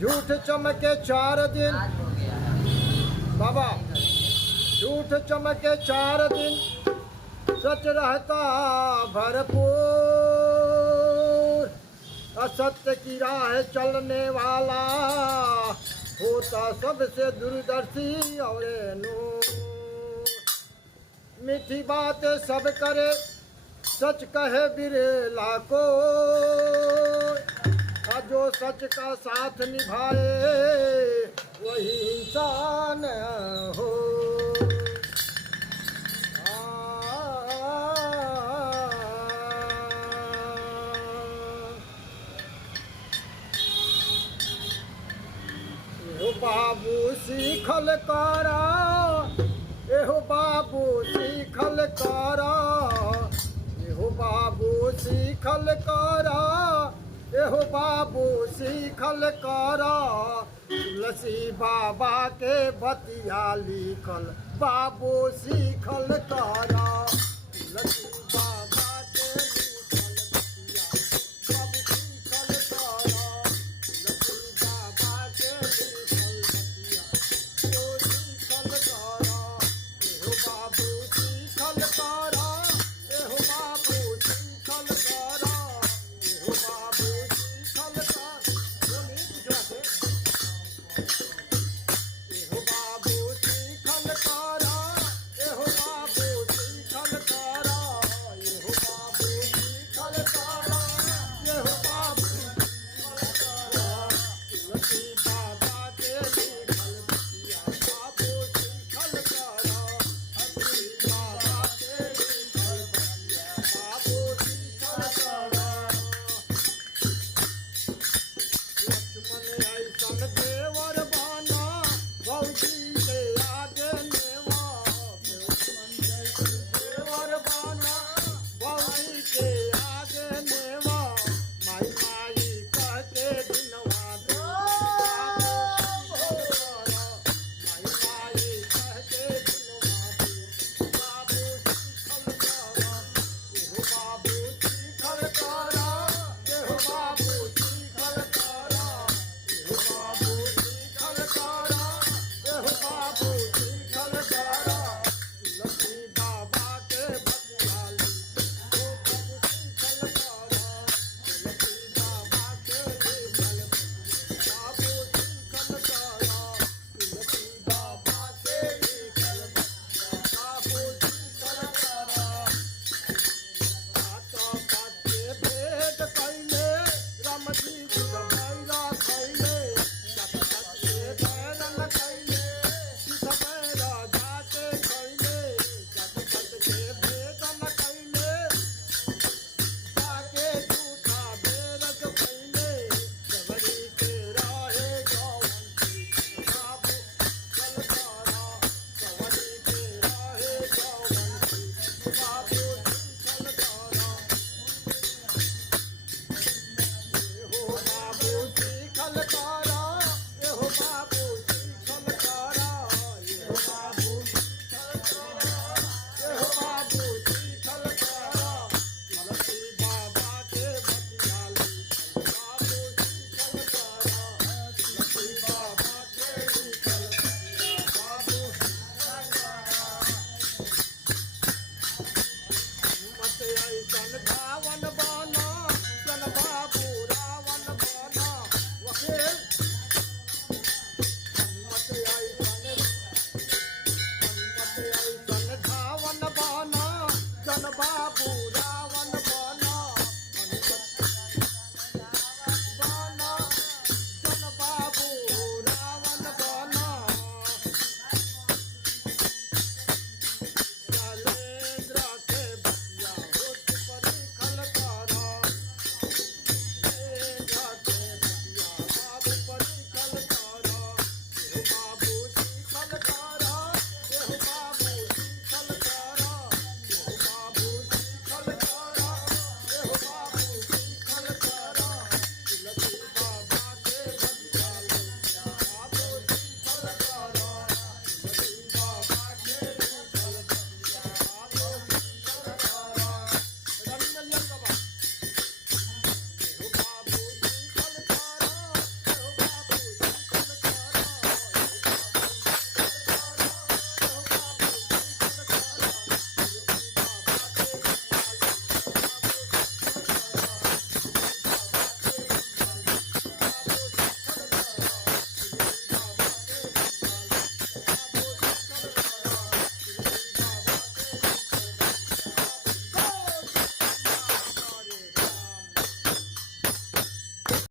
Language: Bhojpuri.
झूठ चमके 4 दिन बाबा, झूठ चमके 4 दिन, सच रहता भरपूर। असत्य की राह चलने वाला होता सबसे दूरदर्शी और नूर। मीठी बातें सब करे, सच कहे बिरला को, जो सच का साथ निभाए वही इंसान हो। एहो बाबू सीखल करा, एहो बाबू सीखल करा, एहो बाबू सीखल करा, एहो बाबू सीखल करा। तुलसी बाबा के बतिया लिखल बाबू सीखल करा। तुलसी बाबा